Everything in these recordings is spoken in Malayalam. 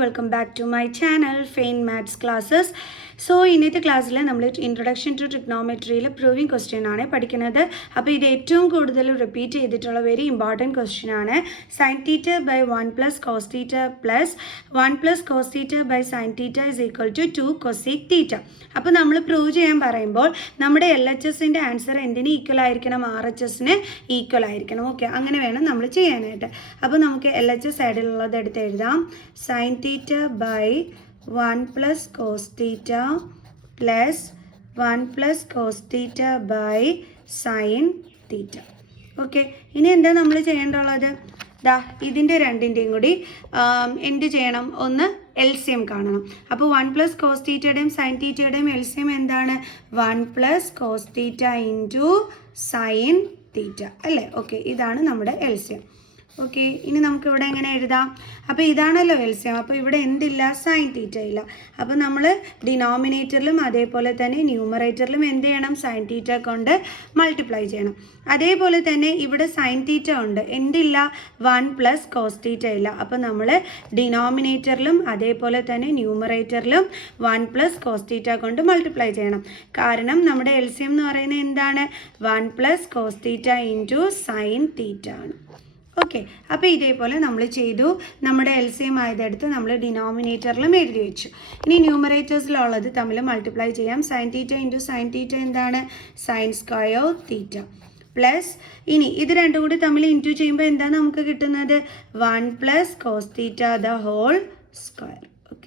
welcome back to my channel Fain Maths Classes. So ഇന്നത്തെ ക്ലാസ്സിൽ നമ്മൾ ഇൻട്രൊഡക്ഷൻ ടു ട്രിഗ്നോമെട്രിയിൽ പ്രൂവിങ് ക്വസ്റ്റ്യൻ ആണ് പഠിക്കുന്നത്. അപ്പോൾ ഇത് ഏറ്റവും കൂടുതൽ റിപ്പീറ്റ് ചെയ്തിട്ടുള്ള വെരി ഇമ്പോർട്ടൻറ്റ് ക്വസ്റ്റ്യൻ ആണ്. Sine theta by 1 plus cos theta plus 1 plus cos theta by sine theta is equal to 2 cosec theta. അപ്പോൾ നമ്മൾ പ്രൂവ് ചെയ്യാൻ പറയുമ്പോൾ നമ്മുടെ LHSൻ്റെ ആൻസർ എന്തിന് ഈക്വൽ ആയിരിക്കണം? RHSന് ഈക്വൽ ആയിരിക്കണം. ഓക്കെ, അങ്ങനെ വേണം നമ്മൾ ചെയ്യാനായിട്ട്. അപ്പോൾ നമുക്ക് LHS സൈഡിലുള്ളത് എടുത്ത് എഴുതാം. Sine theta by 1 plus cos theta plus 1 plus cos theta by sin theta. Okay, ഇനി എന്താ നമ്മൾ ചെയ്യേണ്ടുള്ളത്? ഇതിൻ്റെ രണ്ടിൻ്റെയും കൂടി എന്ത് ചെയ്യണം? ഒന്ന് LCM കാണണം. അപ്പോൾ 1 പ്ലസ് കോസ് തീറ്റയുടെയും സൈൻ തീറ്റയുടെയും LCM എന്താണ്? 1 plus cos theta into sine theta അല്ലേ? ഓക്കെ, ഇതാണ് നമ്മുടെ LCM. ഓക്കെ, ഇനി നമുക്കിവിടെ എങ്ങനെ എഴുതാം? അപ്പോൾ ഇതാണല്ലോ LCM. അപ്പോൾ ഇവിടെ എന്തില്ല? സൈൻ തീറ്റ ഇല്ല. അപ്പോൾ നമ്മൾ ഡിനോമിനേറ്ററിലും അതേപോലെ തന്നെ ന്യൂമറേറ്ററിലും എന്ത് ചെയ്യണം? സൈൻ തീറ്റ കൊണ്ട് മൾട്ടിപ്ലൈ ചെയ്യണം. അതേപോലെ തന്നെ ഇവിടെ സൈൻ തീറ്റ ഉണ്ട്, എന്തില്ല? 1 പ്ലസ് കോസ് തീറ്റ ഇല്ല. അപ്പോൾ നമ്മൾ ഡിനോമിനേറ്ററിലും അതേപോലെ തന്നെ ന്യൂമറേറ്ററിലും 1 പ്ലസ് കോസ് തീറ്റ കൊണ്ട് മൾട്ടിപ്ലൈ ചെയ്യണം. കാരണം നമ്മുടെ LCM എന്ന് പറയുന്നത് എന്താണ്? 1 plus cos theta into sine theta ആണ്. ഓക്കെ, അപ്പോൾ ഇതേപോലെ നമ്മൾ ചെയ്തു. നമ്മുടെ LCM ആയതെടുത്ത് നമ്മൾ ഡിനോമിനേറ്ററിലും എഴുതി വെച്ചു. ഇനി ന്യൂമറേറ്റേഴ്സിലുള്ളത് തമ്മിൽ മൾട്ടിപ്ലൈ ചെയ്യാം. Sine theta into sine theta എന്താണ്? സൈൻ സ്ക്വയർ തീറ്റ പ്ലസ് ഇനി ഇത് രണ്ടും കൂടി തമ്മിൽ ഇൻറ്റു ചെയ്യുമ്പോൾ എന്താണ് നമുക്ക് കിട്ടുന്നത്? 1 plus cos theta the whole square. Okay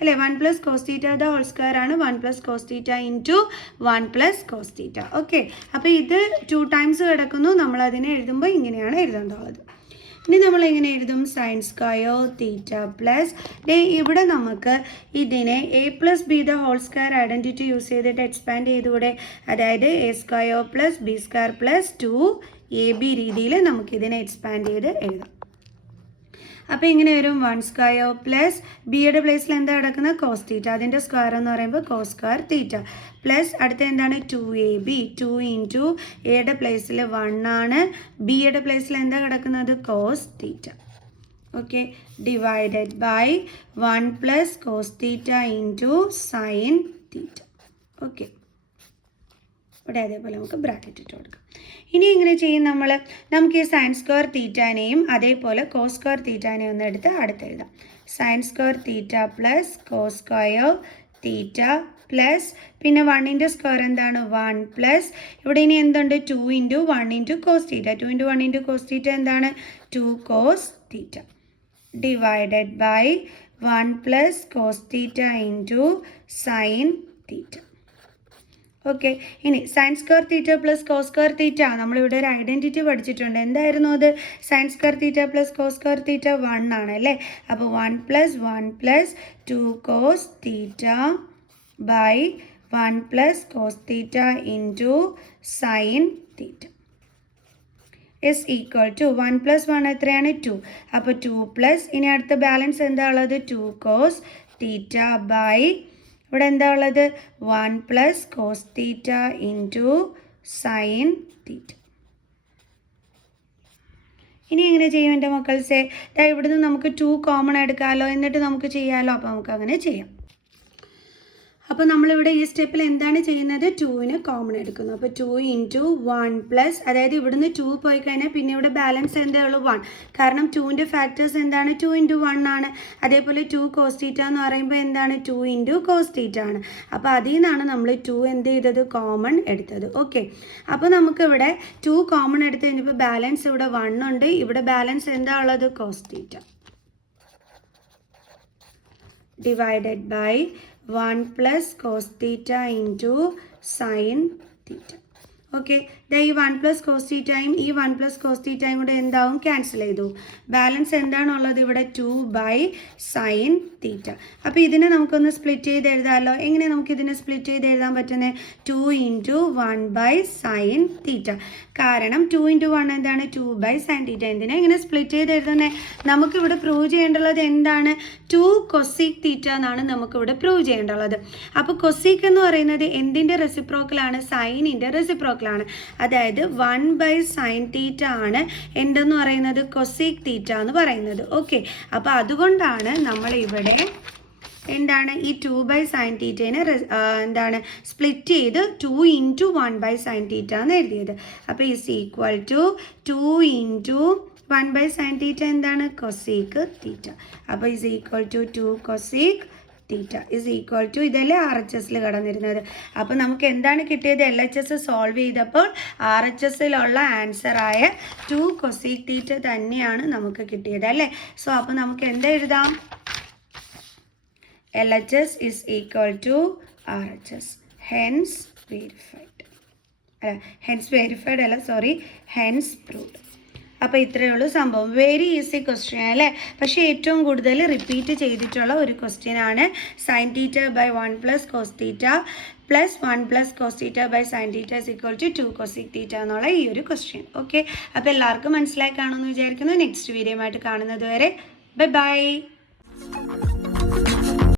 അല്ലേ? 1 plus cos theta the whole square ആണ് 1 plus cos theta into 1 plus cos theta. Okay, അപ്പോൾ ഇത് 2 ടൈംസ് കിടക്കുന്നു. നമ്മളതിനെ എഴുതുമ്പോൾ ഇങ്ങനെയാണ് എഴുതേണ്ടത്. ഇനി നമ്മൾ എങ്ങനെ എഴുതും? സൈൻ സ്ക്വയർ തീറ്റ പ്ലസ് ഇവിടെ നമുക്ക് ഇതിനെ a plus b the whole square identity use ചെയ്തിട്ട് എക്സ്പാൻഡ് ചെയ്തുകൂടെ? അതായത് a square plus b square plus 2ab രീതിയിൽ നമുക്കിതിനെ എക്സ്പാൻഡ് ചെയ്ത് എഴുതാം. അപ്പോൾ ഇങ്ങനെ വരും 1 സ്ക്വയർ പ്ലസ് ബിയുടെ പ്ലേസിൽ എന്താ കിടക്കുന്നത്? Cos theta. അതിൻ്റെ സ്ക്വയർ എന്ന് പറയുമ്പോൾ കോസ് സ്ക്വയർ തീറ്റ പ്ലസ് അടുത്ത എന്താണ്? 2ab. 2 ഇൻറ്റു എയുടെ പ്ലേസിൽ 1 ആണ്, ബിയുടെ പ്ലേസിൽ എന്താ കിടക്കുന്നത്? Cos theta. Okay, divided by 1 plus cos theta into sine theta. Okay, ഇവിടെ അതേപോലെ നമുക്ക് ബ്രാക്കറ്റ് ഇട്ട് കൊടുക്കാം. ഇനി എങ്ങനെ ചെയ്യും നമ്മൾ? നമുക്ക് ഈ സൈൻ സ്ക്വയർ തീറ്റാനെയും അതേപോലെ കോസ് സ്ക്വയർ തീറ്റാനെയും ഒന്ന് എടുത്ത് അടുത്തെഴുതാം. Sine square theta plus cos square theta plus പിന്നെ 1ൻ്റെ സ്ക്വയർ എന്താണ്? 1 പ്ലസ് ഇവിടെ ഇനി എന്തുണ്ട്? 2 into 1 into cos theta. 2 into 1 into cos theta എന്താണ്? 2 cos theta divided by 1 plus cos theta into sine theta. Okay, ഇനി sine square theta plus cos square theta നമ്മളിവിടെ ഒരു ഐഡൻറ്റിറ്റി പഠിച്ചിട്ടുണ്ട്. എന്തായിരുന്നു അത്? Sine square theta plus cos square theta 1 ആണ് അല്ലേ? അപ്പോൾ 1 plus 2 cos theta by 1 plus cos theta into sine theta is equal to 1 plus 1 എത്രയാണ്? 2. അപ്പോൾ 2 പ്ലസ് ഇനി അടുത്ത ബാലൻസ് എന്താ ഉള്ളത്? 2 കോസ് തീറ്റ ബൈ ഇവിടെ എന്താ ഉള്ളത്? 1 plus cos theta into sine theta. ഇനി എങ്ങനെ ചെയ്യും എൻ്റെ മക്കൾസേ? ഇവിടുന്ന് നമുക്ക് 2 കോമൺ എടുക്കാമല്ലോ, എന്നിട്ട് നമുക്ക് ചെയ്യാമല്ലോ. അപ്പോൾ നമുക്ക് അങ്ങനെ ചെയ്യാം. അപ്പോൾ നമ്മളിവിടെ ഈ സ്റ്റെപ്പിൽ എന്താണ് ചെയ്യുന്നത്? 2ന് കോമൺ എടുക്കുന്നു. അപ്പോൾ 2 ഇൻറ്റു 1 പ്ലസ് അതായത് ഇവിടുന്ന് 2 പോയി കഴിഞ്ഞാൽ പിന്നെ ഇവിടെ ബാലൻസ് എന്തേ ഉള്ളൂ? 1. കാരണം 2ൻ്റെ ഫാക്ടേഴ്സ് എന്താണ്? 2 ഇൻറ്റു 1 ആണ്. അതേപോലെ 2 കോസ് തീറ്റ എന്ന് പറയുമ്പോൾ എന്താണ്? 2 ഇൻറ്റു കോസ് തീറ്റ ആണ്. അപ്പോൾ അതിൽ നിന്നാണ് നമ്മൾ 2 എന്ത് ചെയ്തത്? കോമൺ എടുത്തത്. ഓക്കെ, അപ്പോൾ നമുക്കിവിടെ 2 കോമൺ എടുത്ത് കഴിഞ്ഞപ്പോൾ ബാലൻസ് ഇവിടെ 1 ഉണ്ട്. ഇവിടെ ബാലൻസ് എന്താ ഉള്ളത്? Cos theta divided by 1 plus cos theta into sine theta. Okay, ഈ 1 പ്ലസ് കോസ് തീറ്റയും ഈ 1 പ്ലസ് കോസ് തീറ്റയും കൂടെ എന്താവും? ക്യാൻസൽ ചെയ്തു. ബാലൻസ് എന്താണുള്ളത്? ഇവിടെ 2 ബൈ സൈൻ തീറ്റ. അപ്പോൾ ഇതിനെ നമുക്കൊന്ന് സ്പ്ലിറ്റ് ചെയ്ത് എഴുതാമല്ലോ. എങ്ങനെ നമുക്ക് ഇതിനെ സ്പ്ലിറ്റ് ചെയ്ത് എഴുതാൻ പറ്റുന്നത്? 2 ഇൻറ്റു 1 ബൈ സൈൻ തീറ്റ. കാരണം 2 ഇൻറ്റു 1 എന്താണ്? 2 ബൈ സൈൻ തീറ്റ. എന്തിനാ ഇങ്ങനെ സ്പ്ലിറ്റ് ചെയ്ത് എഴുതുന്നത്? നമുക്കിവിടെ പ്രൂവ് ചെയ്യേണ്ടുള്ളത് എന്താണ്? 2 കൊസീക് തീറ്റ എന്നാണ് നമുക്കിവിടെ പ്രൂവ് ചെയ്യേണ്ടുള്ളത്. അപ്പോൾ കൊസീക് എന്ന് പറയുന്നത് എന്തിൻ്റെ റെസിപ്രോക്കലാണ്? സൈനിൻ്റെ റെസിപ്രോക്കലാണ്. അതായത് 1/sin തീറ്റ ആണ് എന്തെന്ന് പറയുന്നത് കൊസീക് തീറ്റ എന്ന് പറയുന്നത്. ഓക്കെ, അപ്പോൾ അതുകൊണ്ടാണ് നമ്മളിവിടെ എന്താണ് ഈ 2/sin തീറ്റേനെ എന്താണ് സ്പ്ലിറ്റ് ചെയ്ത് 2 × 1/sin തീറ്റ എന്ന് എഴുതിയത്. അപ്പോൾ ഈസ് ഈക്വൽ ടു 2 × 1/sin തീറ്റ എന്താണ് കൊസീക്ക് തീറ്റ. അപ്പോൾ is equal to 2 cosec theta is equal to ഇതല്ലേ RHSൽ കടന്നിരുന്നത്. അപ്പോൾ നമുക്ക് എന്താണ് കിട്ടിയത്? LHS സോൾവ് ചെയ്തപ്പോൾ RHSലുള്ള ആൻസറായ 2 കൊസീക്ക് തീറ്റ തന്നെയാണ് നമുക്ക് കിട്ടിയത് അല്ലേ. സോ അപ്പോൾ നമുക്ക് എന്താ എഴുതാം? LHS is equal to RHS, hence verified. hence proved. അപ്പോൾ ഇത്രയേ ഉള്ളൂ സംഭവം. വെരി ഈസി ക്വസ്റ്റ്യൻ അല്ലേ. പക്ഷേ ഏറ്റവും കൂടുതൽ റിപ്പീറ്റ് ചെയ്തിട്ടുള്ള ഒരു ക്വസ്റ്റ്യൻ ആണ് sin θ/1 + cos θ + 1 + cos θ/sin θ = 2 cosec θ എന്നുള്ള ഈ ഒരു ക്വസ്റ്റ്യൻ. ഓക്കെ, അപ്പോൾ എല്ലാവർക്കും മനസ്സിലായി കാണുമെന്ന് വിചാരിക്കുന്നു. നെക്സ്റ്റ് വീഡിയോ ആയിട്ട് കാണുന്നത് വരെ ബൈ ബൈ.